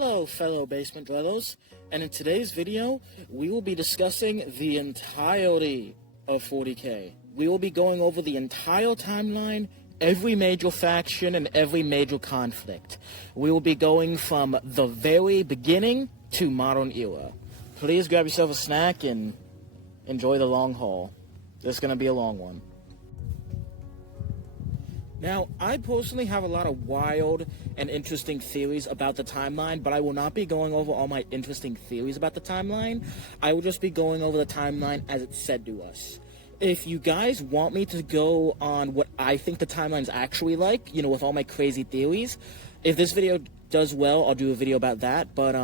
Hello, fellow basement dwellers, and in today's video, we will be discussing the entirety of 40K. We will be going over the entire timeline, every major faction, and every major conflict. We will be going from the very beginning to modern era. Please grab yourself a snack and enjoy the long haul. This is going to be a long one. Now, I personally have a lot of wild and interesting theories about the timeline, but I will not be going over all my interesting theories about the timeline. I will just be going over the timeline as it's said to us. If you guys want me to go on what I think the timeline's actually like, you know, with all my crazy theories, if this video does well, I'll do a video about that, but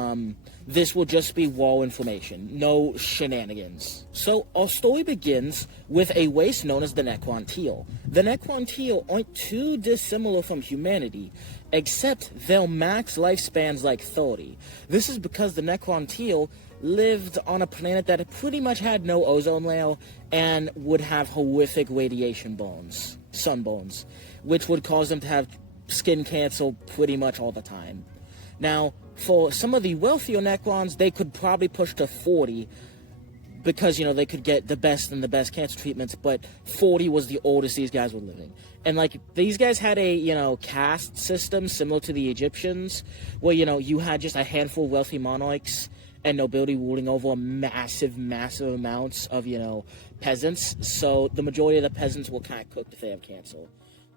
this will just be raw information, no shenanigans. So our story begins with a race known as the Necron Teal. The Necron Teal aren't too dissimilar from humanity, except their max lifespan's like 30. This is because the Necron Teal lived on a planet that pretty much had no ozone layer and would have horrific radiation burns, sunburns, which would cause them to have skin cancer pretty much all the time. Now, for some of the wealthier Necrons, they could probably push to 40 because, you know, they could get the best and the best cancer treatments, but 40 was the oldest these guys were living. And, like, these guys had a, you know, caste system similar to the Egyptians, where, you know, you had just a handful of wealthy monarchs and nobility ruling over massive amounts of, you know, peasants. So the majority of the peasants were kind of cooked if they have cancer.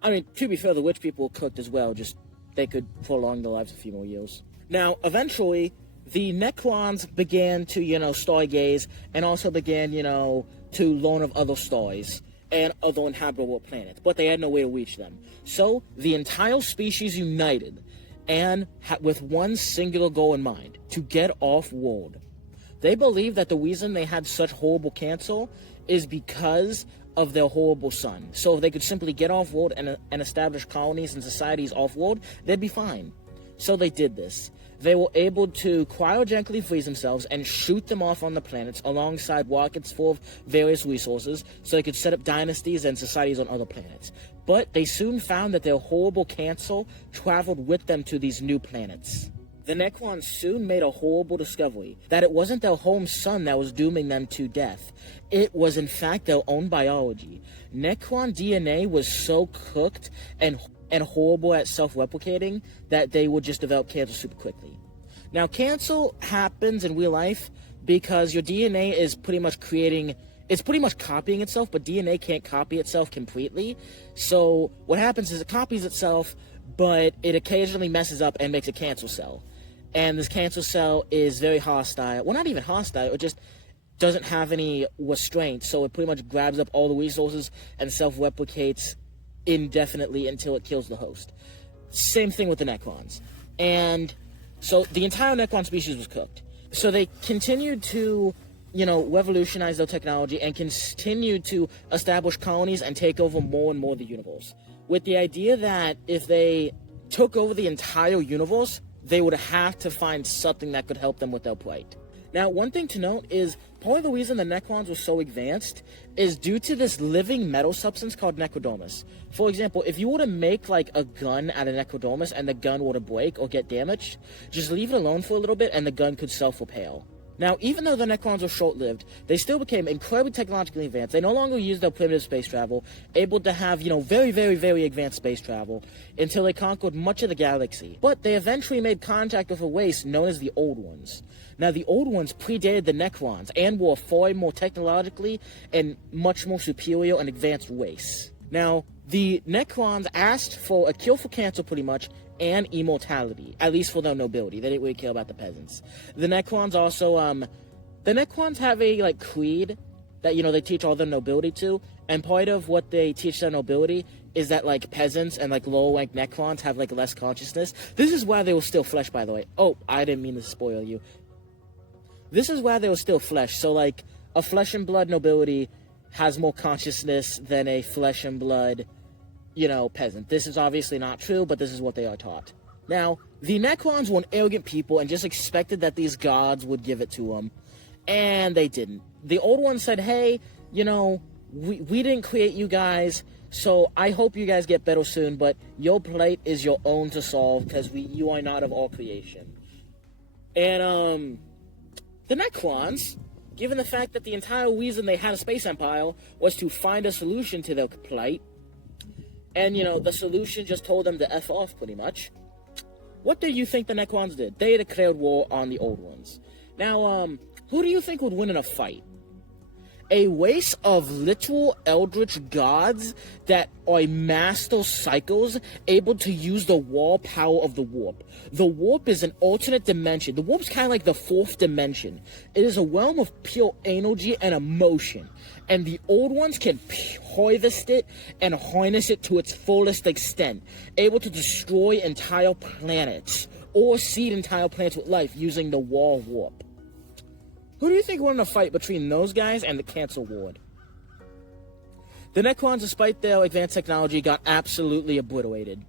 I mean, to be fair, the rich people were cooked as well, just they could prolong their lives a few more years. Now, eventually, the Necrons began to, you know, stargaze, and also began, you know, to learn of other stars and other inhabitable planets, but they had no way to reach them. So, the entire species united, and with one singular goal in mind, to get off-world. They believed that the reason they had such horrible cancer is because of their horrible sun. So if they could simply get off-world and establish colonies and societies off-world, they'd be fine. So they did this. They were able to cryogenically freeze themselves and shoot them off on the planets alongside rockets full of various resources so they could set up dynasties and societies on other planets. But they soon found that their horrible cancer traveled with them to these new planets. The Necrons soon made a horrible discovery, that it wasn't their home sun that was dooming them to death. It was in fact their own biology. Necron DNA was so cooked and horrible at self-replicating that they would just develop cancer super quickly. Now, cancer happens in real life because your DNA is pretty much copying itself, but DNA can't copy itself completely. So what happens is it copies itself, but it occasionally messes up and makes a cancer cell. And this cancer cell is very hostile. Well, not even hostile, it just doesn't have any restraint, so it pretty much grabs up all the resources and self-replicates indefinitely until it kills the host. Same thing with the Necrons. And so the entire Necron species was cooked. So they continued to, you know, revolutionize their technology and continued to establish colonies and take over more and more of the universe, with the idea that if they took over the entire universe, they would have to find something that could help them with their plight. Now, one thing to note is part of the reason the Necrons were so advanced is due to this living metal substance called necrodermis. For example, if you were to make like a gun out of necrodermis and the gun were to break or get damaged, just leave it alone for a little bit and the gun could self-repair. Now, even though the Necrons were short-lived, they still became incredibly technologically advanced. They no longer used their primitive space travel, able to have, you know, very, very, very advanced space travel until they conquered much of the galaxy. But they eventually made contact with a race known as the Old Ones. Now, the Old Ones predated the Necrons and were far more technologically and much more superior and advanced race. Now, the Necrons asked for a cure for cancer pretty much, and immortality, at least for their nobility. They didn't really care about the peasants. The Necrons also, the Necrons have a, like, creed that, you know, they teach all their nobility to, and part of what they teach their nobility is that, like, peasants and, like, lower-ranked Necrons have, like, less consciousness. This is why they were still flesh, by the way. Oh, I didn't mean to spoil you. This is why they were still flesh. So, like, a flesh-and-blood nobility has more consciousness than a flesh-and-blood, you know, peasant. This is obviously not true, but this is what they are taught. Now, the Necrons were an arrogant people and just expected that these gods would give it to them, and they didn't. The Old Ones said, hey, you know, we didn't create you guys, so I hope you guys get better soon, but your plight is your own to solve because you are not of all creation. And, the Necrons, given the fact that the entire reason they had a space empire was to find a solution to their plight, and, the solution just told them to F off, pretty much. What do you think the Necrons did? They declared war on the Old Ones. Now, who do you think would win in a fight? A race of literal eldritch gods that are master psychos able to use the raw power of the warp. The warp is an alternate dimension. The warp's kind of like the fourth dimension. It is a realm of pure energy and emotion. And the Old Ones can harvest it and harness it to its fullest extent, able to destroy entire planets or seed entire planets with life using the raw warp. Who do you think won in a fight between those guys and the Cancel Ward? The Necrons, despite their advanced technology, got absolutely obliterated.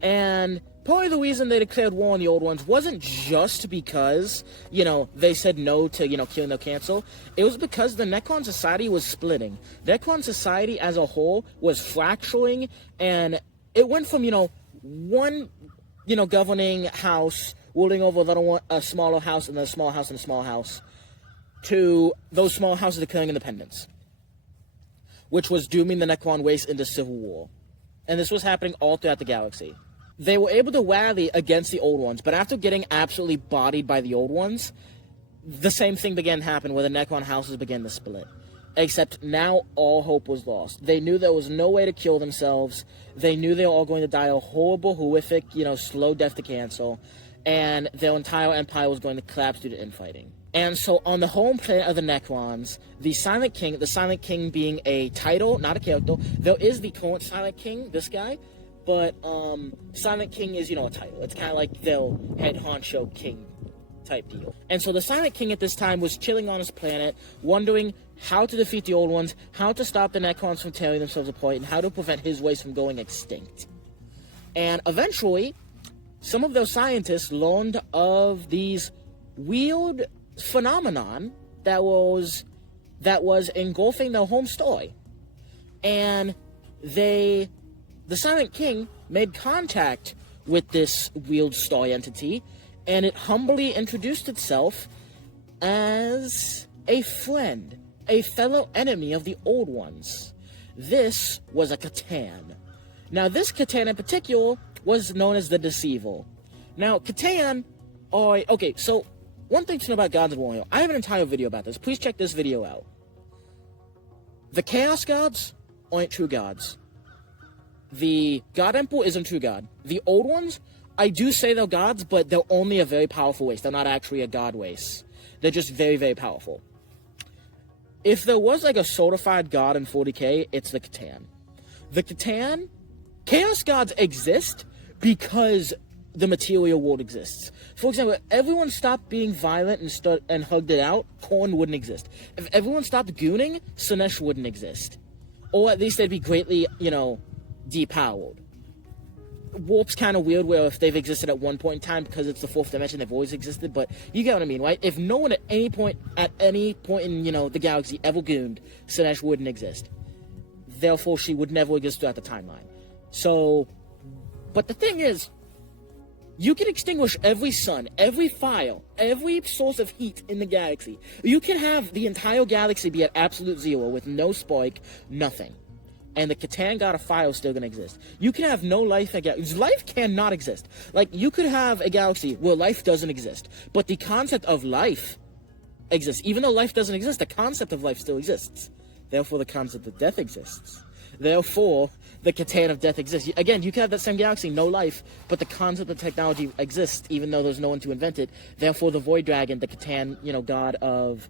And probably the reason they declared war on the Old Ones wasn't just because, they said no to, killing the Cancel. It was because the Necron society was splitting. Necron society as a whole was fracturing, and it went from, one, governing house ruling over a smaller house and then a small house and a small house, to those small houses declaring independence, which was dooming the Necron race into civil war. And this was happening all throughout the galaxy. They were able to rally against the Old Ones, but after getting absolutely bodied by the Old Ones, the same thing began to happen where the Necron houses began to split. Except now all hope was lost. They knew there was no way to kill themselves. They knew they were all going to die a horrible, horrific, slow death to Cancel. And their entire empire was going to collapse due to infighting. And so on the home planet of the Necrons, the Silent King being a title, not a character. There is the current Silent King, this guy, but Silent King is, a title. It's kind of like their head honcho king type deal. And so the Silent King at this time was chilling on his planet, wondering how to defeat the Old Ones, how to stop the Necrons from tearing themselves apart, and how to prevent his race from going extinct. And eventually, some of those scientists learned of these weird phenomenon that was engulfing their home story. And the Silent King made contact with this weird star entity, and it humbly introduced itself as a friend, a fellow enemy of the Old Ones. This was a C'tan. Now, this C'tan in particular was known as the Deceiver. Now, C'tan are... Okay, so, one thing to know about Gods of War. I have an entire video about this. Please check this video out. The Chaos Gods aren't true gods. The God Emperor isn't true god. The Old Ones, I do say they're gods, but they're only a very powerful race. They're not actually a god race. They're just very, very powerful. If there was like a certified god in 40k, it's the C'tan. The C'tan... Chaos Gods exist because the material world exists. For example, if everyone stopped being violent and hugged it out, Khorne wouldn't exist. If everyone stopped gooning, Slaanesh wouldn't exist. Or at least they'd be greatly, depowered. Warp's kind of weird where if they've existed at one point in time because it's the fourth dimension, they've always existed, but you get what I mean, right? If no one at any point in, the galaxy ever gooned, Slaanesh wouldn't exist. Therefore, she would never exist throughout the timeline. So, but the thing is, you can extinguish every sun, every fire, every source of heat in the galaxy. You can have the entire galaxy be at absolute zero with no spark, nothing. And the C'tan god of fire is still going to exist. You can have no life in a galaxy. Life cannot exist. Like, you could have a galaxy where life doesn't exist, but the concept of life exists. Even though life doesn't exist, the concept of life still exists. Therefore, the concept of death exists. Therefore, the C'tan of death exists. Again, you can have that same galaxy, no life, but the concept of technology exists, even though there's no one to invent it. Therefore, the Void Dragon, the C'tan, god of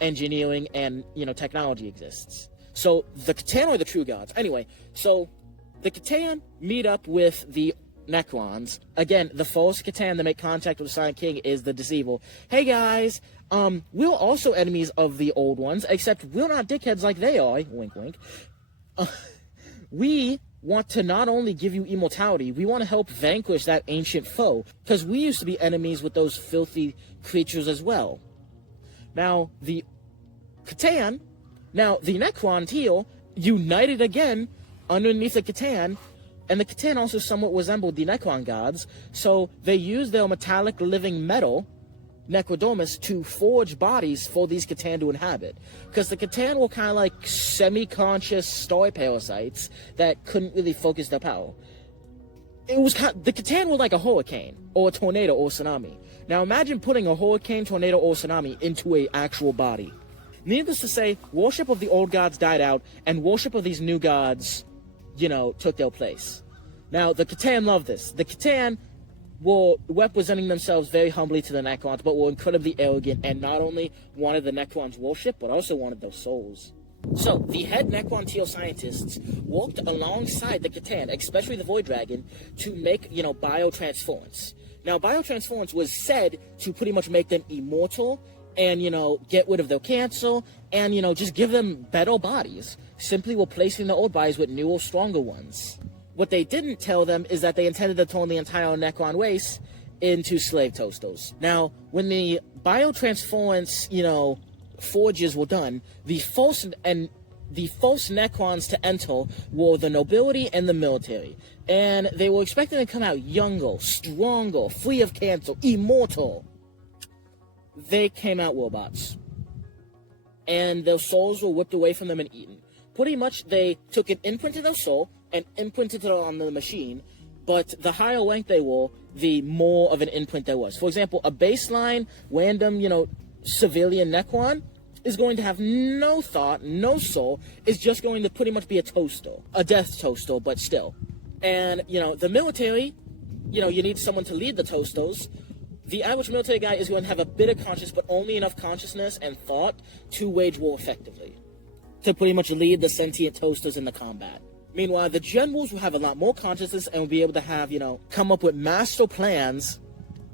engineering and, technology exists. So, the C'tan are the true gods. Anyway, so, the C'tan meet up with the Necrons. Again, the false C'tan that make contact with the Silent King is the Deceiver. Hey guys, we're also enemies of the Old Ones, except we're not dickheads like they are. Wink, wink. We want to not only give you immortality, we want to help vanquish that ancient foe, because we used to be enemies with those filthy creatures as well. Now, the C'tan, the Necrons here, united again underneath the C'tan, And the Catan also somewhat resembled the Necron gods, so they used their metallic living metal, Necrodermis, to forge bodies for these Catan to inhabit. Because the Catan were kind of like semi-conscious star parasites that couldn't really focus their power. The Catan were like a hurricane, or a tornado, or a tsunami. Now imagine putting a hurricane, tornado, or tsunami into an actual body. Needless to say, worship of the old gods died out, and worship of these new gods, took their place. Now, the Catan loved this. The Catan were representing themselves very humbly to the Necrons, but were incredibly arrogant, and not only wanted the Necrons' worship, but also wanted their souls. So, the head Necron Teal scientists worked alongside the Catan, especially the Void Dragon, to make, biotransference. Now, biotransference was said to pretty much make them immortal, and, get rid of their cancer, and, just give them better bodies, simply replacing the old bodies with newer, stronger ones. What they didn't tell them is that they intended to turn the entire Necron race into slave toasters. Now, when the biotransference, forges were done, the first Necrons to enter were the nobility and the military. And they were expecting to come out younger, stronger, free of cancer, immortal. They came out robots. And their souls were whipped away from them and eaten. Pretty much, they took an imprint of their soul and imprinted it on the machine, but the higher rank they were, the more of an imprint there was. For example, a baseline, random, civilian Necron is going to have no thought, no soul, is just going to pretty much be a toaster. A death toaster, but still. And, the military, you need someone to lead the toasters. The average military guy is going to have a bit of conscience, but only enough consciousness and thought to wage war effectively, to pretty much lead the sentient toasters in the combat. Meanwhile, the generals will have a lot more consciousness and will be able to have, come up with master plans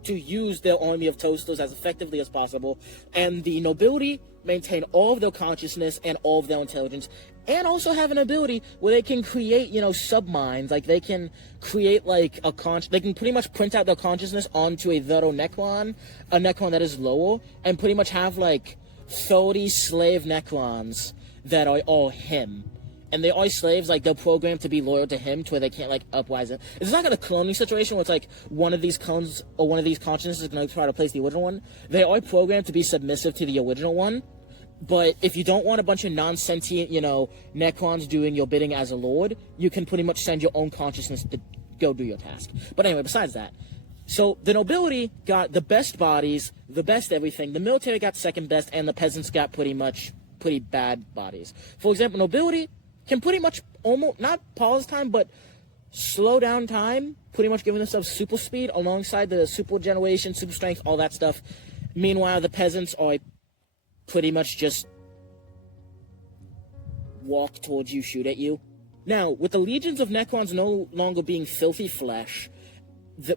to use their army of toasters as effectively as possible. And the nobility maintain all of their consciousness and all of their intelligence, and also have an ability where they can create, sub-minds. Like, they can create, they can pretty much print out their consciousness onto a Vero Necron, a Necron that is lower, and pretty much have, 30 slave Necrons that are all him. And they are slaves, they're programmed to be loyal to him, to where they can't, uprise it. It's not like a cloning situation where it's one of these clones or one of these consciousnesses is going to try to place the original one. They are programmed to be submissive to the original one. But if you don't want a bunch of non-sentient, Necrons doing your bidding as a lord, you can pretty much send your own consciousness to go do your task. But anyway, besides that, so the nobility got the best bodies, the best everything. The military got second best, and the peasants got pretty bad bodies. For example, nobility can pretty much almost, not pause time, but slow down time, pretty much giving themselves super speed alongside the super generation, super strength, all that stuff. Meanwhile, the peasants are pretty much just walk towards you, shoot at you. Now, with the legions of Necrons no longer being filthy flesh,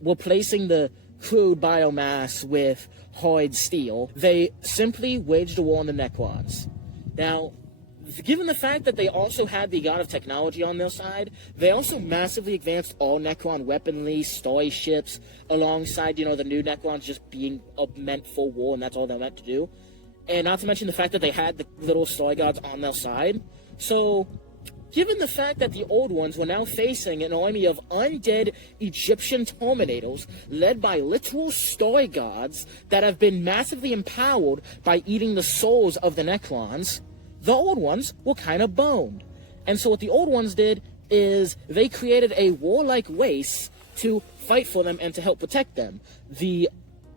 replacing the crude biomass with hard steel, they simply waged a war on the Necrons. Now, given the fact that they also had the god of technology on their side, they also massively advanced all Necron weaponry, story ships, alongside, the new Necrons just being meant for war, and that's all they're meant to do. And not to mention the fact that they had the little story gods on their side. So, given the fact that the old ones were now facing an army of undead Egyptian Terminators led by literal story gods that have been massively empowered by eating the souls of the Necrons, the old ones were kind of boned. And so what the old ones did is they created a warlike race to fight for them and to help protect them. The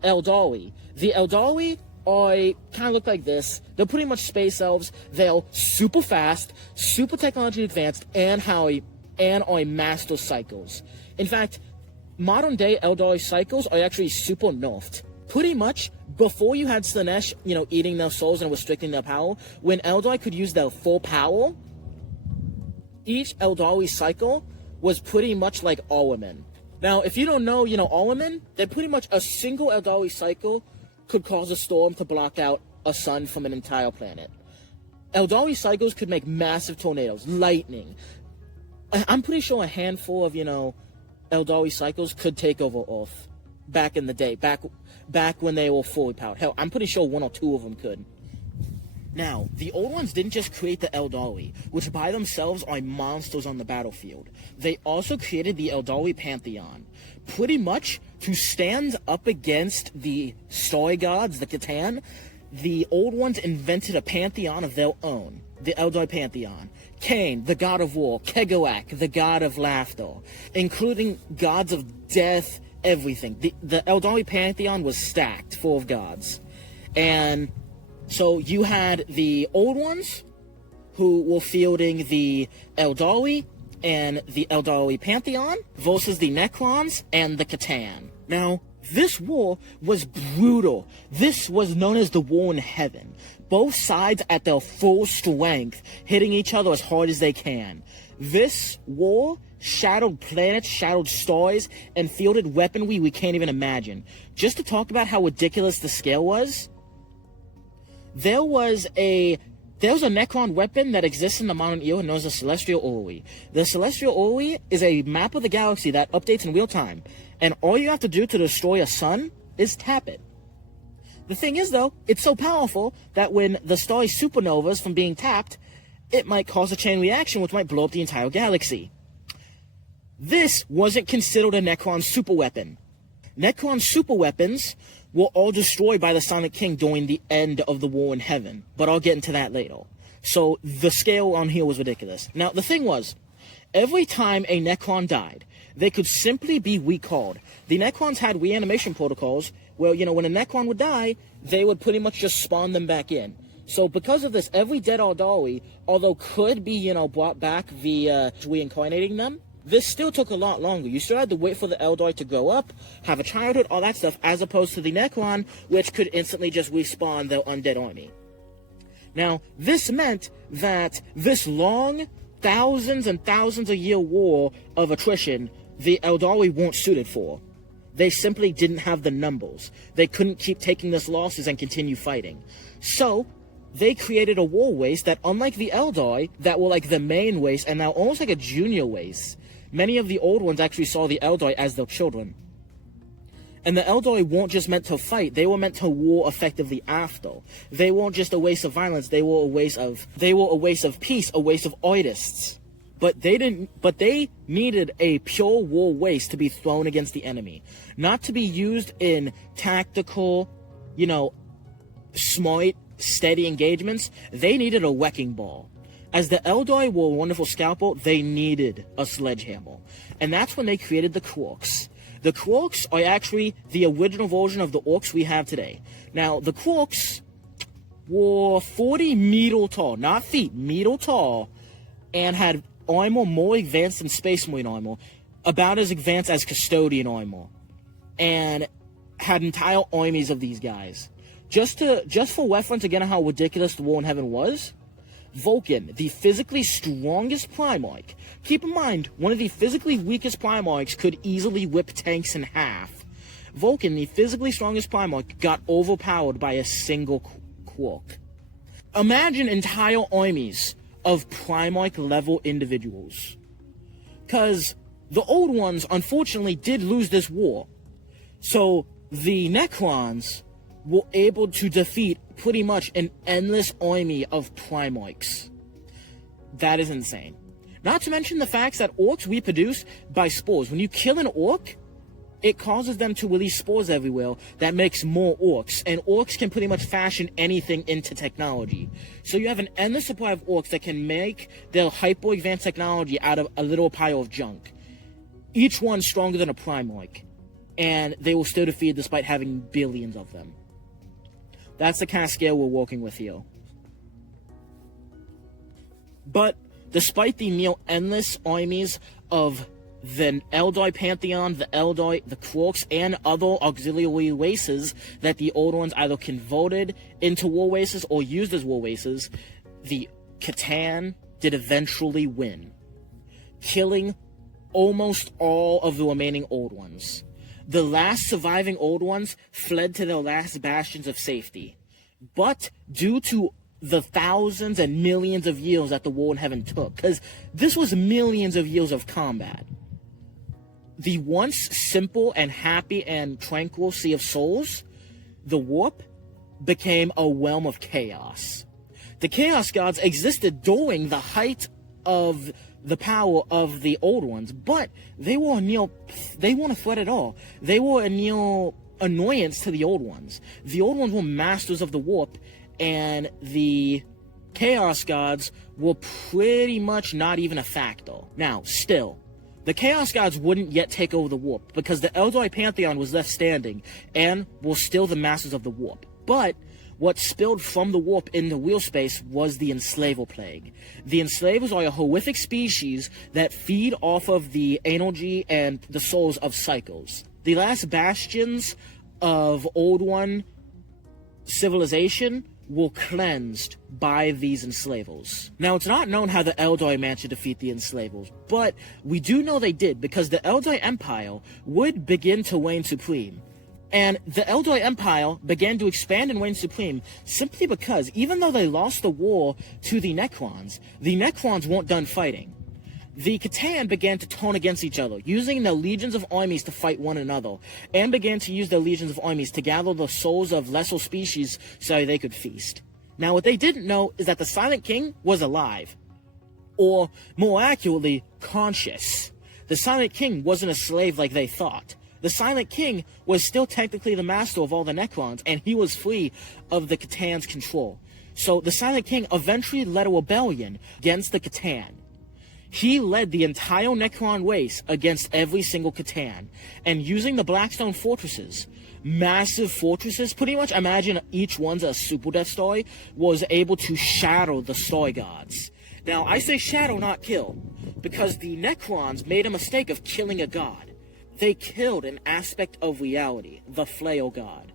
Eldawi. The Eldawi kind of look like this. They're pretty much space elves. They're super fast, super technologically advanced, and are master cycles. In fact, modern day Eldawi cycles are actually super nerfed. Pretty much, before you had Slaanesh, eating their souls and restricting their power, when Eldar could use their full power, each Eldawi cycle was pretty much like Ahriman. Now, if you don't know, Ahriman, then pretty much a single Eldawi cycle could cause a storm to block out a sun from an entire planet. Eldawi cycles could make massive tornadoes, lightning. I'm pretty sure a handful of, Eldawi cycles could take over Earth. Back in the day, back when they were fully powered. Hell, I'm pretty sure one or two of them could. Now, the Old Ones didn't just create the Eldawi, which by themselves are monsters on the battlefield. They also created the Eldawi Pantheon, pretty much to stand up against the Story Gods, the Catan. The Old Ones invented a pantheon of their own, the Eldawi Pantheon. Cain, the god of war, Kegoak, the god of laughter, including gods of death, everything. The Eldawi Pantheon was stacked full of gods. And so you had the Old Ones, who were fielding the Eldawi and the Eldawi Pantheon, versus the Necrons and the Catan. Now, this war was brutal. This was known as the War in Heaven. Both sides at their full strength, hitting each other as hard as they can. This war shadowed planets, shadowed stars, and fielded weaponry we can't even imagine. Just to talk about how ridiculous the scale was, there was a Necron weapon that exists in the modern era known as the Celestial Orrery. The Celestial Orrery is a map of the galaxy that updates in real time, and all you have to do to destroy a sun is tap it. The thing is, though, it's so powerful that when the star is supernovas from being tapped, it might cause a chain reaction which might blow up the entire galaxy. This wasn't considered a Necron superweapon. Necron superweapons were all destroyed by the Sonic King during the end of the War in Heaven, but I'll get into that later. So the scale on here was ridiculous. Now, the thing was, every time a Necron died, they could simply be recalled. The Necrons had reanimation protocols where, when a Necron would die, they would pretty much just spawn them back in. So because of this, every dead Eldawi, although could be, brought back via reincarnating them, this still took a lot longer. You still had to wait for the Eldawi to grow up, have a childhood, all that stuff, as opposed to the Necron, which could instantly just respawn their undead army. Now, this meant that this long, thousands and thousands of year war of attrition, the Eldawi weren't suited for. They simply didn't have the numbers. They couldn't keep taking these losses and continue fighting. So, they created a war race that, unlike the Eldar, that were like the main race and now almost like a junior race, many of the Old Ones actually saw the Eldar as their children. And the Eldar weren't just meant to fight, they were meant to war effectively after. They weren't just a race of violence, they were a race of peace, a race of artists. But they needed a pure war race to be thrown against the enemy. Not to be used in tactical, smart, steady engagements. They needed a wrecking ball. As the Eldar were a wonderful scalpel, they needed a sledgehammer. And that's when they created the Quarks. The Quarks are actually the original version of the Orcs we have today. Now, the Quarks were 40 meters tall, not feet, meters tall, and had armor more advanced than Space Marine armor, about as advanced as Custodian armor, and had entire armies of these guys. Just for reference again on how ridiculous the War in Heaven was, Vulcan, the physically strongest Primarch. Keep in mind, one of the physically weakest Primarchs could easily whip tanks in half. Vulcan, the physically strongest Primarch, got overpowered by a single Quark. Imagine entire armies of Primarch-level individuals. Because the Old Ones, unfortunately, did lose this war. So, the Necrons were able to defeat pretty much an endless army of Primarchs. That is insane. Not to mention the fact that orcs reproduce by spores. When you kill an orc, it causes them to release spores everywhere that makes more orcs. And orcs can pretty much fashion anything into technology. So you have an endless supply of orcs that can make their hyper-advanced technology out of a little pile of junk. Each one stronger than a Primarch. And they will still defeat despite having billions of them. That's the kind of scale we're working with here. But despite the near endless armies of the Eldar Pantheon, the Eldar, the Quarks, and other auxiliary races that the Old Ones either converted into war races or used as war races, the Catan did eventually win, killing almost all of the remaining Old Ones. The last surviving Old Ones fled to their last bastions of safety. But due to the thousands and millions of years that the War in Heaven took, because this was millions of years of combat, the once simple and happy and tranquil Sea of Souls, the warp, became a realm of chaos. The Chaos Gods existed during the height of the power of the Old Ones, but they weren't a threat at all. They were a near annoyance to the Old Ones. The Old Ones were masters of the warp, and the Chaos Gods were pretty much not even a factor. Now, still, the Chaos Gods wouldn't yet take over the warp, because the Eldari Pantheon was left standing, and were still the masters of the warp. But what spilled from the warp into real space was the Enslaver Plague. The Enslavers are a horrific species that feed off of the energy and the souls of cycles. The last bastions of Old One civilization were cleansed by these enslavers. Now, it's not known how the Eldari managed to defeat the enslavers, but we do know they did, because the Eldari Empire would begin to reign supreme. And the Eldari Empire began to expand and reign supreme simply because, even though they lost the war to the Necrons weren't done fighting. The Catan began to turn against each other, using their legions of armies to fight one another, and began to use their legions of armies to gather the souls of lesser species so they could feast. Now, what they didn't know is that the Silent King was alive. Or, more accurately, conscious. The Silent King wasn't a slave like they thought. The Silent King was still technically the master of all the Necrons, and he was free of the Catan's control. So, the Silent King eventually led a rebellion against the Catan. He led the entire Necron race against every single Catan, and using the Blackstone fortresses, massive fortresses, pretty much imagine each one's a super Death Star, was able to shatter the Star Gods. Now, I say shatter, not kill, because the Necrons made a mistake of killing a god. They killed an aspect of reality, the Flail God.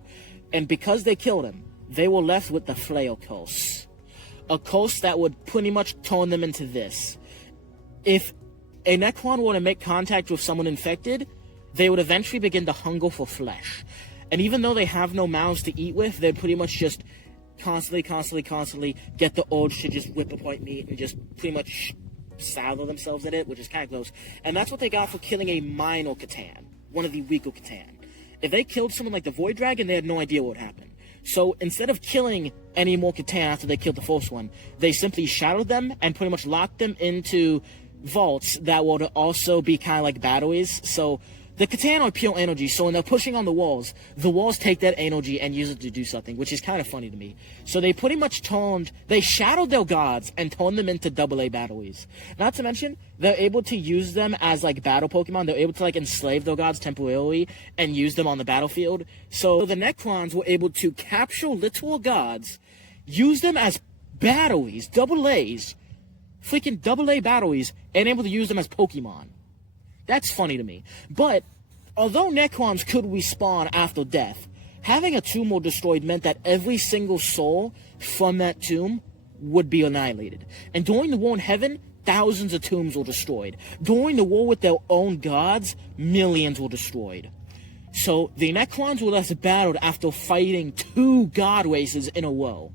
And because they killed him, they were left with the Flail Curse. A curse that would pretty much turn them into this. If a Necron were to make contact with someone infected, they would eventually begin to hunger for flesh. And even though they have no mouths to eat with, they'd pretty much just constantly get the urge to just rip apart meat and just pretty much saddle themselves in it, which is kind of gross. And that's what they got for killing a minor Catan, one of the weaker Catan. If they killed someone like the Void Dragon, they had no idea what would happen. So instead of killing any more Catan after they killed the first one, they simply shadowed them and pretty much locked them into vaults that would also be kind of like batteries. So the Catan are pure energy, so when they're pushing on the walls take that energy and use it to do something, which is kind of funny to me. So they pretty much they shadowed their gods and turned them into AA batteries. Not to mention, they're able to use them as like battle Pokemon. They're able to like enslave their gods temporarily and use them on the battlefield. So the Necrons were able to capture literal gods, use them as batteries, AAs, freaking AA batteries, and able to use them as Pokemon. That's funny to me. But, although Necrons could respawn after death, having a tomb or destroyed meant that every single soul from that tomb would be annihilated. And during the war in heaven, thousands of tombs were destroyed. During the war with their own gods, millions were destroyed. So, the Necrons were left battled after fighting 2 god races in a row.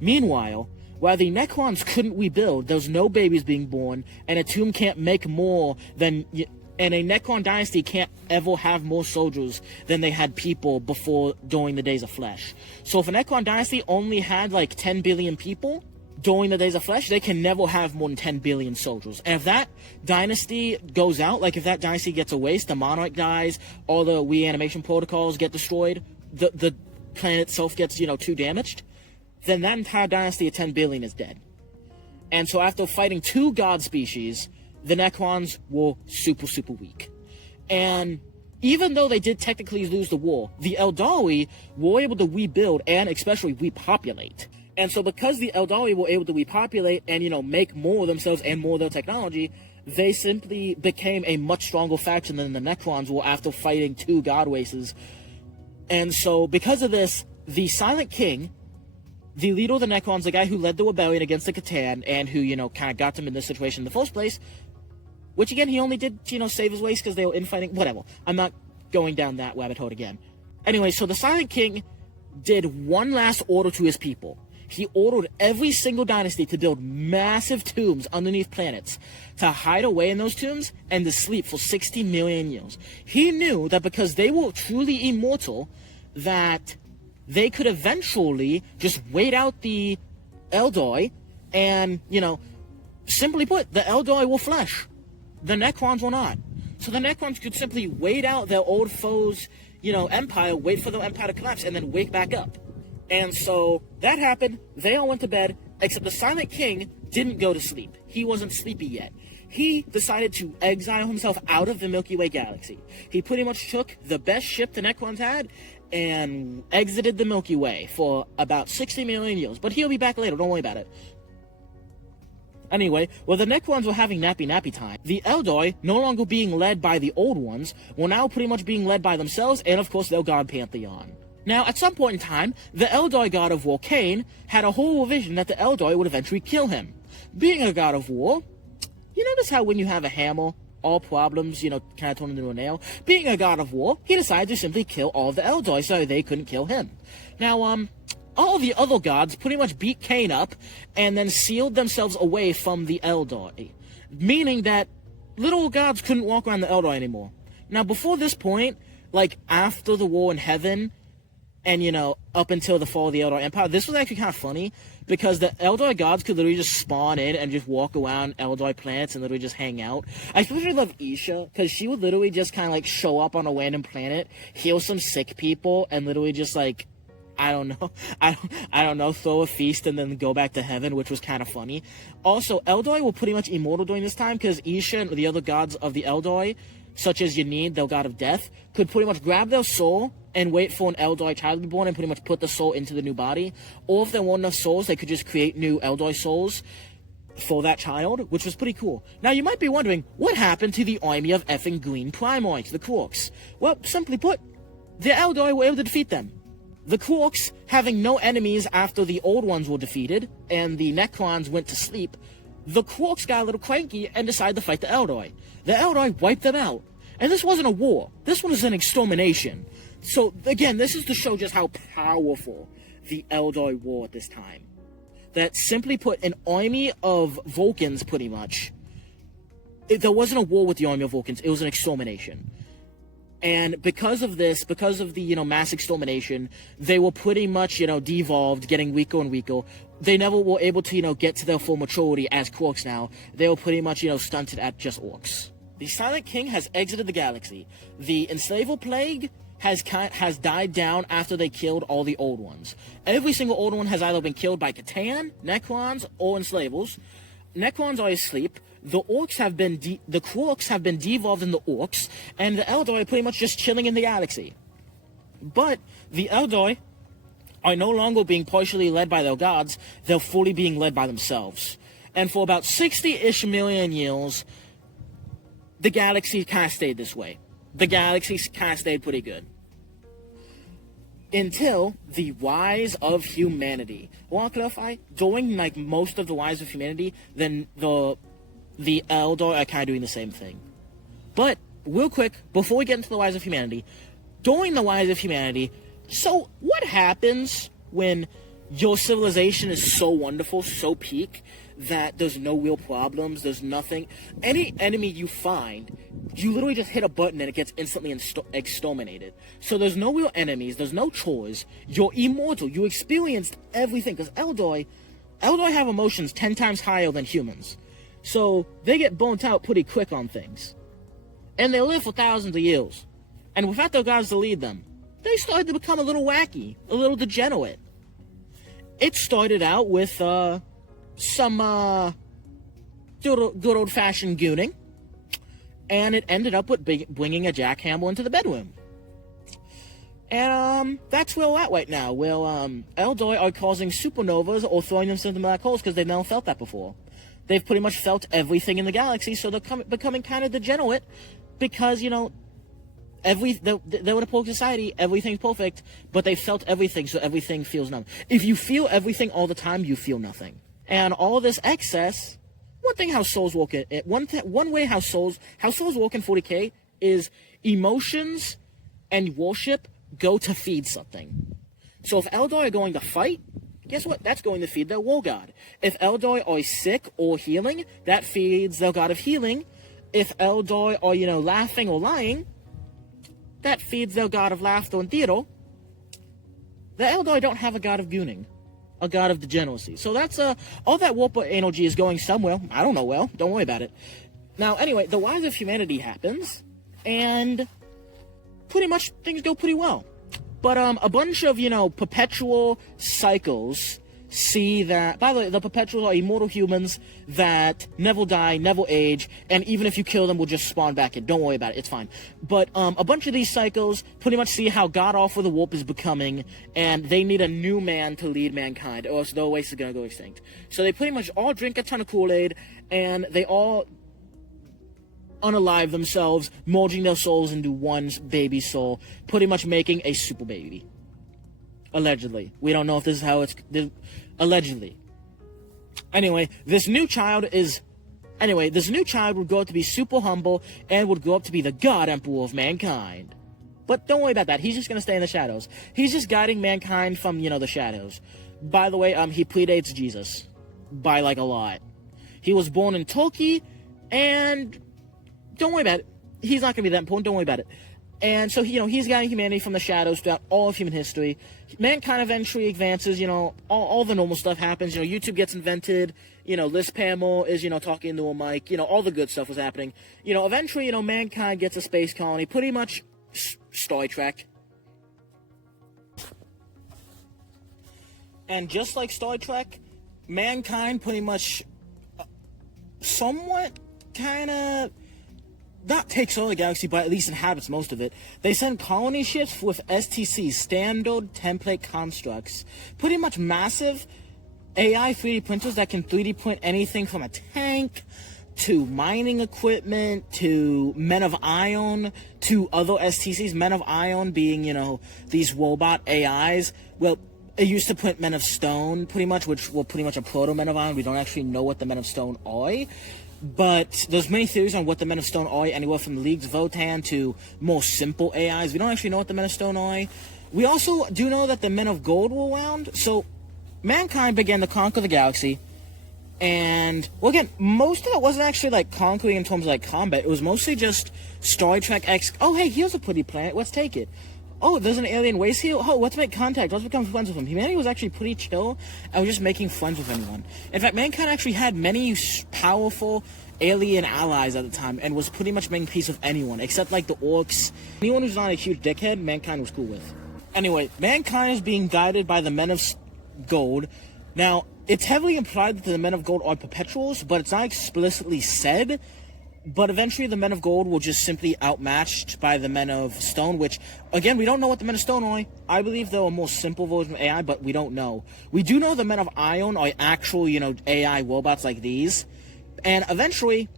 Meanwhile, while the Necrons couldn't rebuild, there's no babies being born, and a tomb can't make more than... And a Necron dynasty can't ever have more soldiers than they had people before during the Days of Flesh. So if a Necron dynasty only had like 10 billion people during the Days of Flesh, they can never have more than 10 billion soldiers. And if that dynasty goes out, like if that dynasty gets erased, the Monarch dies, all the reanimation protocols get destroyed, the planet itself gets, too damaged, then that entire dynasty of 10 billion is dead. And so after fighting 2 god species, the Necrons were super weak. And even though they did technically lose the war, the Eldari were able to rebuild and especially repopulate. And so because the Eldari were able to repopulate and, make more of themselves and more of their technology, they simply became a much stronger faction than the Necrons were after fighting 2 god races. And so because of this, the Silent King, the leader of the Necrons, the guy who led the rebellion against the Catan, and who, kind of got them in this situation in the first place, which again, he only did, save his ways because they were infighting, whatever. I'm not going down that rabbit hole again. Anyway, so the Silent King did one last order to his people. He ordered every single dynasty to build massive tombs underneath planets, to hide away in those tombs, and to sleep for 60 million years. He knew that because they were truly immortal, that they could eventually just wait out the Eldoi, and, simply put, the Eldoi will flesh. The Necrons will not. So the Necrons could simply wait out their old foes, empire, wait for the empire to collapse, and then wake back up. And so that happened. They all went to bed, except the Silent King didn't go to sleep. He wasn't sleepy yet. He decided to exile himself out of the Milky Way galaxy. He pretty much took the best ship the Necrons had and exited the Milky Way for about 60 million years. But he'll be back later, don't worry about it. Anyway, while the Necrons were having nappy time, the Eldoi, no longer being led by the old ones, were now pretty much being led by themselves and, of course, their god Pantheon. Now, at some point in time, the Eldoi god of war, Cain, had a horrible vision that the Eldoi would eventually kill him. Being a god of war, you notice how when you have a hammer, all problems, kind of turn into a nail? Being a god of war, he decided to simply kill all of the Eldoi so they couldn't kill him. Now, all the other gods pretty much beat Cain up and then sealed themselves away from the Eldoi, meaning that little gods couldn't walk around the Eldoi anymore. Now, before this point, like after the war in heaven, and, up until the fall of the Eldor Empire, this was actually kind of funny, because the Eldor gods could literally just spawn in and just walk around Eldor planets and literally just hang out. I especially love Isha, because she would literally just kind of, like, show up on a random planet, heal some sick people, and literally just, like, I don't know, throw a feast and then go back to heaven, which was kind of funny. Also, Eldoi were pretty much immortal during this time, because Isha and the other gods of the Eldoi, such as Yanid, the god of death, could pretty much grab their soul and wait for an Eldoi child to be born and pretty much put the soul into the new body. Or if there weren't enough souls, they could just create new Eldoi souls for that child, which was pretty cool. Now, you might be wondering, what happened to the army of effing green Primoids, the Quarks? Well, simply put, the Eldoi were able to defeat them. The Quarks, having no enemies after the old ones were defeated, and the Necrons went to sleep, the Quarks got a little cranky and decided to fight the Eldoi. The Eldoi wiped them out. And this wasn't a war. This one was an extermination. So, again, this is to show just how powerful the Eldoi were at this time. That, simply put, an army of Vulcans, pretty much. There wasn't a war with the army of Vulcans. It was an extermination. And because of this, because of the, mass extermination, they were pretty much, devolved, getting weaker and weaker. They never were able to, get to their full maturity as Quarks now. They were pretty much, stunted at just orcs. The Silent King has exited the galaxy. The Enslaver Plague has died down after they killed all the old ones. Every single old one has either been killed by Catan, Necrons, or Enslavers. Necrons are asleep. The Quarks have been devolved into orcs, and the Eldoi are pretty much just chilling in the galaxy. But the Eldoi are no longer being partially led by their gods, they're fully being led by themselves. And for about 60-ish million years, the galaxy kind of stayed this way. The galaxy kind of stayed pretty good. Until the rise of humanity. I want to clarify, during most of the rise of humanity, then the Eldor are kind of doing the same thing. But, real quick, before we get into the rise of humanity, during the rise of humanity, so what happens when your civilization is so wonderful, so peak, that there's no real problems, there's nothing. Any enemy you find, you literally just hit a button and it gets instantly exterminated. So there's no real enemies, there's no chores, you're immortal, you experienced everything, because Eldoi have emotions 10 times higher than humans. So they get burnt out pretty quick on things. And they live for thousands of years. And without their gods to lead them, they started to become a little wacky, a little degenerate. It started out with, some good old-fashioned gooning, and it ended up with bringing a jackhammer into the bedroom. And that's where we're at right now. Well, Eldoi are causing supernovas or throwing themselves into black holes because they've never felt that before. They've pretty much felt everything in the galaxy, so they're becoming kind of degenerate because, they're in a perfect society, everything's perfect, but they felt everything, so everything feels nothing. If you feel everything all the time, you feel nothing. And all this excess, one way how souls work in 40K is emotions and worship go to feed something. So if Eldoi are going to fight, guess what? That's going to feed their war god. If Eldoi are sick or healing, that feeds their god of healing. If Eldoi are, laughing or lying, that feeds their god of laughter and theater. The Eldoi don't have a god of gooning. a god of degeneracy. So that's all that warp energy is going somewhere. I don't know well. Don't worry about it. Now, anyway, the rise of humanity happens, and pretty much things go pretty well. But a bunch of, perpetual cycles see that, by the way, the perpetuals are immortal humans that never die, never age, and even if you kill them, will just spawn back in. Don't worry about it, it's fine. But a bunch of these cycles pretty much see how god-awful the warp is becoming, and they need a new man to lead mankind, or else their race is gonna go extinct. So they pretty much all drink a ton of Kool-Aid, and they all unalive themselves, merging their souls into one baby soul, pretty much making a super baby. Allegedly. We don't know if this is how it's... Allegedly. Anyway, this new child would grow up to be super humble and would grow up to be the God Emperor of mankind. But don't worry about that. He's just going to stay in the shadows. He's just guiding mankind from, the shadows. By the way, he predates Jesus. By, a lot. He was born in Turkey, and don't worry about it. He's not going to be that important. Don't worry about it. And so, he's guiding humanity from the shadows throughout all of human history. Mankind eventually advances, all the normal stuff happens. YouTube gets invented. Liz Pamela is, talking into a mic. All the good stuff was happening. Eventually, mankind gets a space colony. Pretty much Star Trek. And just like Star Trek, mankind pretty much somewhat kind of... not takes over the galaxy, but at least inhabits most of it. They send colony ships with STCs, standard template constructs. Pretty much massive AI 3D printers that can 3D print anything from a tank to mining equipment to Men of Iron to other STCs. Men of Iron being, these robot AIs. Well, it used to print Men of Stone, pretty much, which were pretty much a proto-Men of Iron. We don't actually know what the Men of Stone are. But there's many theories on what the Men of Stone are, anywhere from the Leagues of Votann to more simple AIs. We don't actually know what the Men of Stone are. We also do know that the Men of Gold were around. So, mankind began to conquer the galaxy. And, well, again, most of it wasn't actually, conquering in terms of, combat. It was mostly just Star Trek X. Oh, hey, here's a pretty planet. Let's take it. Oh, there's an alien race here? Oh, let's make contact. Let's become friends with them. Humanity was actually pretty chill and was just making friends with anyone. In fact, mankind actually had many powerful alien allies at the time and was pretty much making peace with anyone, except, the orcs. Anyone who's not a huge dickhead, mankind was cool with. Anyway, mankind is being guided by the Men of Gold. Now, it's heavily implied that the Men of Gold are perpetuals, but it's not explicitly said. But eventually the Men of Gold will just simply outmatched by the Men of Stone, which, again, we don't know what the Men of Stone are. I believe they're a more simple version of AI, but we don't know. We do know the Men of Iron are actual, AI robots like these. And eventually,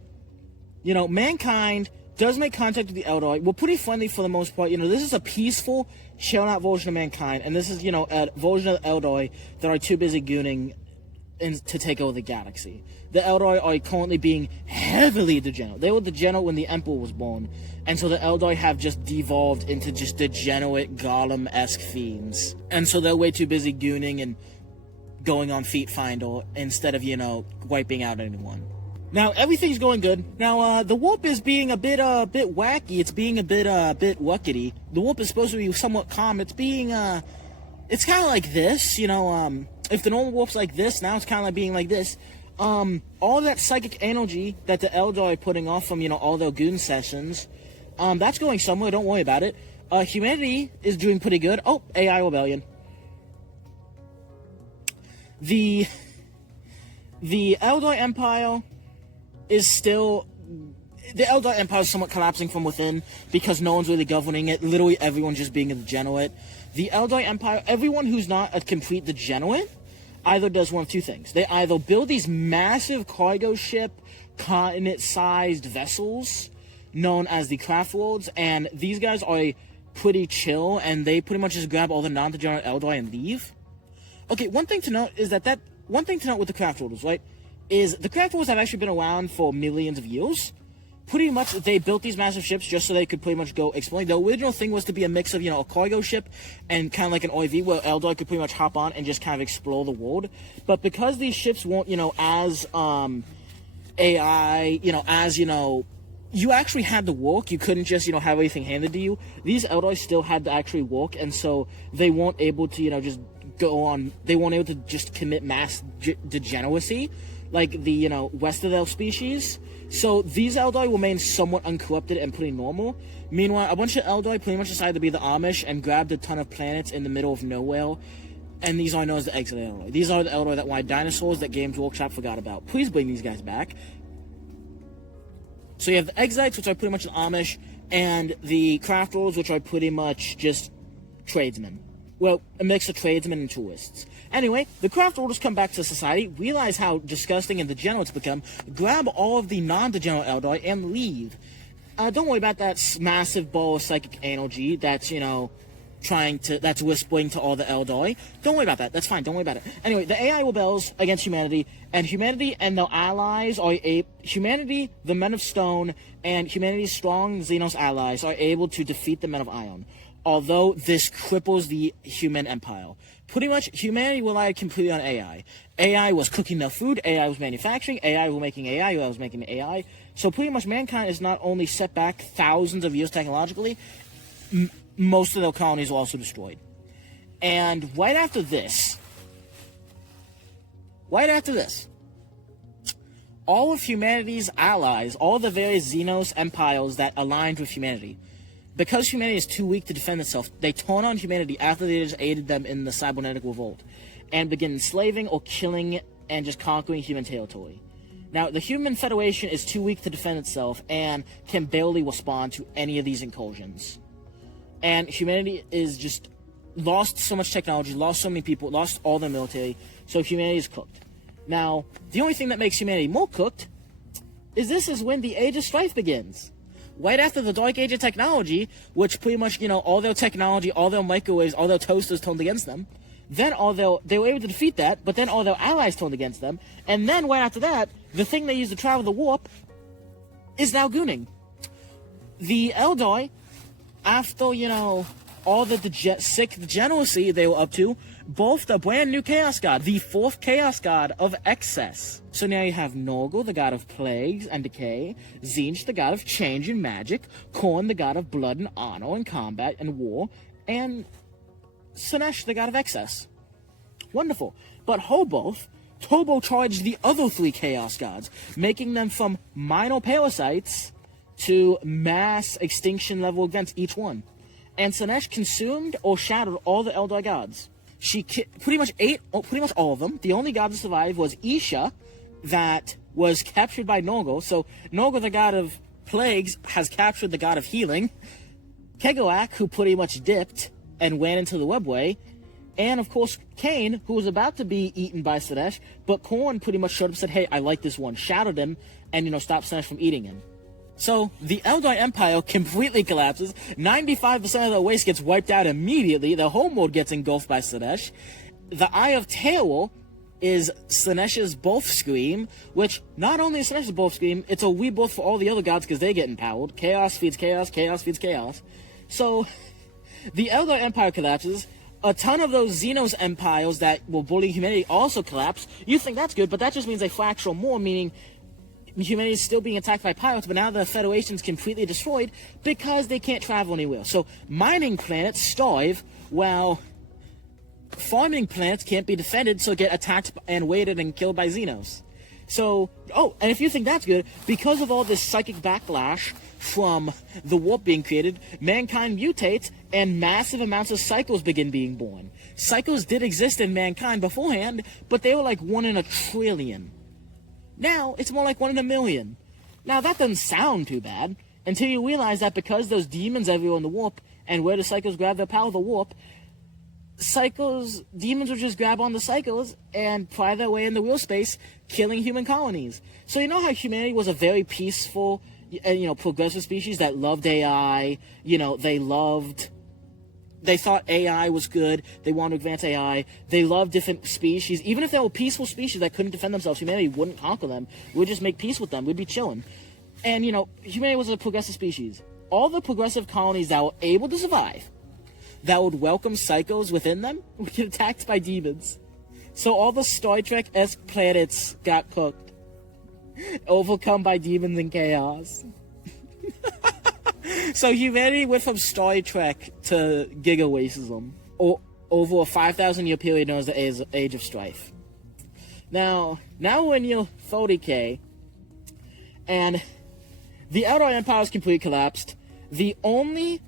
mankind does make contact with the Eldar. We're pretty friendly for the most part. This is a peaceful, chill-out version of mankind. And this is, a version of the Eldar that are too busy gooning to take over the galaxy. The Eldar are currently being heavily degenerate. They were degenerate when the Emperor was born, and so the Eldar have just devolved into just degenerate Gollum-esque fiends. And so they're way too busy gooning and going on Feet Finder instead of, wiping out anyone. Now, everything's going good. Now, the warp is being a bit wacky. It's being a bit wuckety. The warp is supposed to be somewhat calm. It's being, it's kind of like this, if the normal warp's like this, now it's kind of like being like this. All that psychic energy that the Eldar are putting off from, all their goon sessions, that's going somewhere, don't worry about it. Humanity is doing pretty good. Oh, AI rebellion. The Eldar Empire is still... The Eldar Empire is somewhat collapsing from within because no one's really governing it. Literally everyone's just being a degenerate. The Eldar Empire, everyone who's not a complete degenerate either does one of two things. They either build these massive cargo ship, continent-sized vessels known as the Craft Worlds, and these guys are pretty chill, and they pretty much just grab all the non-degenerate Eldar and leave. Okay, one thing to note is that one thing to note with the Craft Worlds, right, is the Craft Worlds have actually been around for millions of years. Pretty much, they built these massive ships just so they could pretty much go exploring. The original thing was to be a mix of, a cargo ship and kind of like an OIV where Eldar could pretty much hop on and just kind of explore the world. But because these ships weren't, as AI, you actually had to work. You couldn't just, have everything handed to you. These Eldar still had to actually work, and so they weren't able to, just they weren't able to just commit mass degeneracy like the, Westerville species. So these Eldoi remain somewhat uncorrupted and pretty normal. Meanwhile, a bunch of Eldoi pretty much decided to be the Amish and grabbed a ton of planets in the middle of nowhere. And these are known as the Exit Eldoi. These are the Eldoi that wanted dinosaurs that Games Workshop forgot about. Please bring these guys back. So you have the Exites, which are pretty much the Amish, and the Crafters, which are pretty much just tradesmen. Well, a mix of tradesmen and tourists. Anyway, the craft orders come back to society, realize how disgusting and degenerate it's become, grab all of the non-degenerate Eldoi, and leave. Don't worry about that massive ball of psychic energy that's, that's whispering to all the Eldoi. Don't worry about that. That's fine. Don't worry about it. Anyway, the AI rebels against humanity, and humanity and their allies humanity, the Men of Stone, and humanity's strong Xenos allies are able to defeat the Men of Iron. Although this cripples the human empire. Pretty much, humanity relied completely on AI. AI was cooking their food, AI was manufacturing, AI was making AI, AI was making AI. So pretty much mankind is not only set back thousands of years technologically, most of their colonies were also destroyed. And right after this, all of humanity's allies, all the various Xenos empires that aligned with humanity, because humanity is too weak to defend itself, they turn on humanity after they just aided them in the cybernetic revolt and begin enslaving or killing and just conquering human territory. Now, the Human Federation is too weak to defend itself and can barely respond to any of these incursions. And humanity is just lost so much technology, lost so many people, lost all their military, so humanity is cooked. Now, the only thing that makes humanity more cooked is this is when the Age of Strife begins. Right after the Dark Age of technology, which pretty much, all their technology, all their microwaves, all their toasters turned against them, then they were able to defeat that, but then all their allies turned against them, and then right after that, the thing they used to travel the warp is now gooning. The Eldoi, after, all the sick degeneracy they were up to, both the brand new Chaos God, the fourth Chaos God of excess. So now you have Norgel, the god of plagues and decay, Tzeentch, the god of change and magic, Khorne, the god of blood and honor and combat and war, and Slaanesh, the god of excess. Wonderful. But Hoboth turbocharged the other three Chaos Gods, making them from minor parasites to mass extinction level events, each one. And Slaanesh consumed or shattered all the Eldoi gods. She pretty much ate pretty much all of them. The only god to survive was Isha, that was captured by Norgel. So Norgel, the god of plagues, has captured the god of healing. Kegoak, who pretty much dipped and went into the webway. And, of course, Kain, who was about to be eaten by Slaanesh, but Khorne pretty much showed up and said, hey, I like this one, shadowed him, and, stopped Slaanesh from eating him. So, the Eldoi Empire completely collapses, 95% of the waste gets wiped out immediately, the whole world gets engulfed by Slaanesh. The Eye of Terror is Slaanesh's Both Scream, which not only is Slaanesh's Both Scream, it's a rebirth for all the other gods because they get empowered. Chaos feeds chaos, chaos feeds chaos. So, the Eldoi Empire collapses, a ton of those Xenos empires that were bullying humanity also collapse. You think that's good, but that just means they fracture more, meaning humanity is still being attacked by pirates, but now the Federation's completely destroyed because they can't travel anywhere. So mining planets starve, while farming planets can't be defended, so get attacked and weighted and killed by Xenos. So, and if you think that's good, because of all this psychic backlash from the warp being created, mankind mutates and massive amounts of cycles begin being born. Cycles did exist in mankind beforehand, but they were like 1 in a trillion. Now, it's more like 1 in a million. Now, that doesn't sound too bad, until you realize that because those demons everywhere in the warp, and where do cycles grab their power? The warp, demons would just grab on the cycles and pry their way in the real space, killing human colonies. So you know how humanity was a very peaceful, progressive species that loved AI, they thought AI was good. They wanted to advance AI. They loved different species. Even if they were peaceful species that couldn't defend themselves, humanity wouldn't conquer them. We'd just make peace with them. We'd be chilling. And, humanity was a progressive species. All the progressive colonies that were able to survive, that would welcome cycles within them, would get attacked by demons. So all the Star Trek-esque planets got cooked. Overcome by demons and chaos. So humanity went from Star Trek to giga racism. Or over a 5,000 year period known as the Age of Strife. Now we're in year 40k, and the Eldar Empire is completely collapsed. The only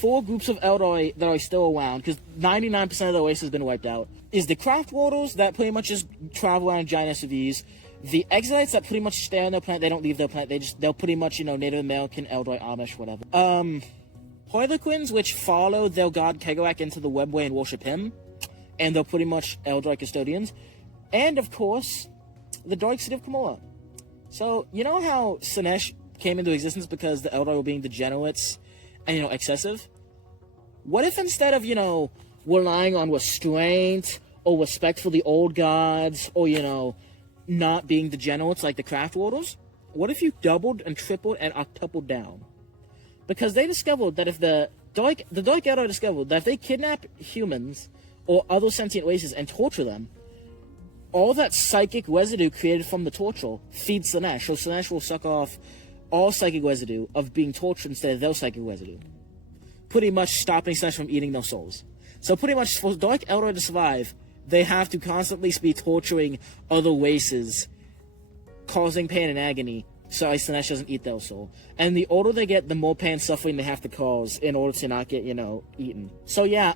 four groups of Eldar that are still around, because 99% of the race has been wiped out, is the Craft Worlders that pretty much just travel around in giant SUVs, the Exilites that pretty much stay on their planet, they don't leave their planet, they'll pretty much, Native American, Eldar, Amish, whatever. Harlequins, which follow their god Kegarak into the Webway and worship him, and they're pretty much Eldar custodians. And, of course, the Dark City of Kamora. So, you know how Slaanesh came into existence because the Eldar were being degenerates and, excessive? What if instead of, relying on restraint or respect for the old gods or, not being degenerates like the Craft Worlders, what if you doubled and tripled and octupled down? Because they discovered that if the Dark Eldar discovered that if they kidnap humans or other sentient races and torture them, all that psychic residue created from the torture feeds Slaanesh, so Slaanesh will suck off all psychic residue of being tortured instead of their psychic residue, pretty much stopping Slaanesh from eating their souls. So pretty much for Dark Eldar to survive, they have to constantly be torturing other races, causing pain and agony, so Slaanesh doesn't eat their soul. And the older they get, the more pain and suffering they have to cause in order to not get, eaten. So yeah,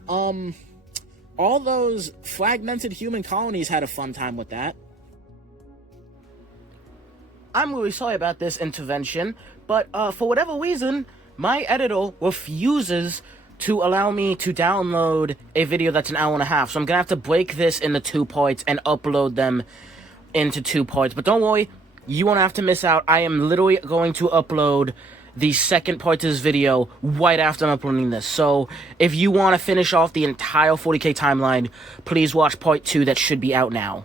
all those fragmented human colonies had a fun time with that. I'm really sorry about this intervention, but for whatever reason, my editor refuses to allow me to download a video that's an hour and a half. So I'm gonna have to break this into 2 parts and upload them into 2 parts. But don't worry, you won't have to miss out. I am literally going to upload the second part to this video right after I'm uploading this. So if you want to finish off the entire 40k timeline, please watch part 2 that should be out now.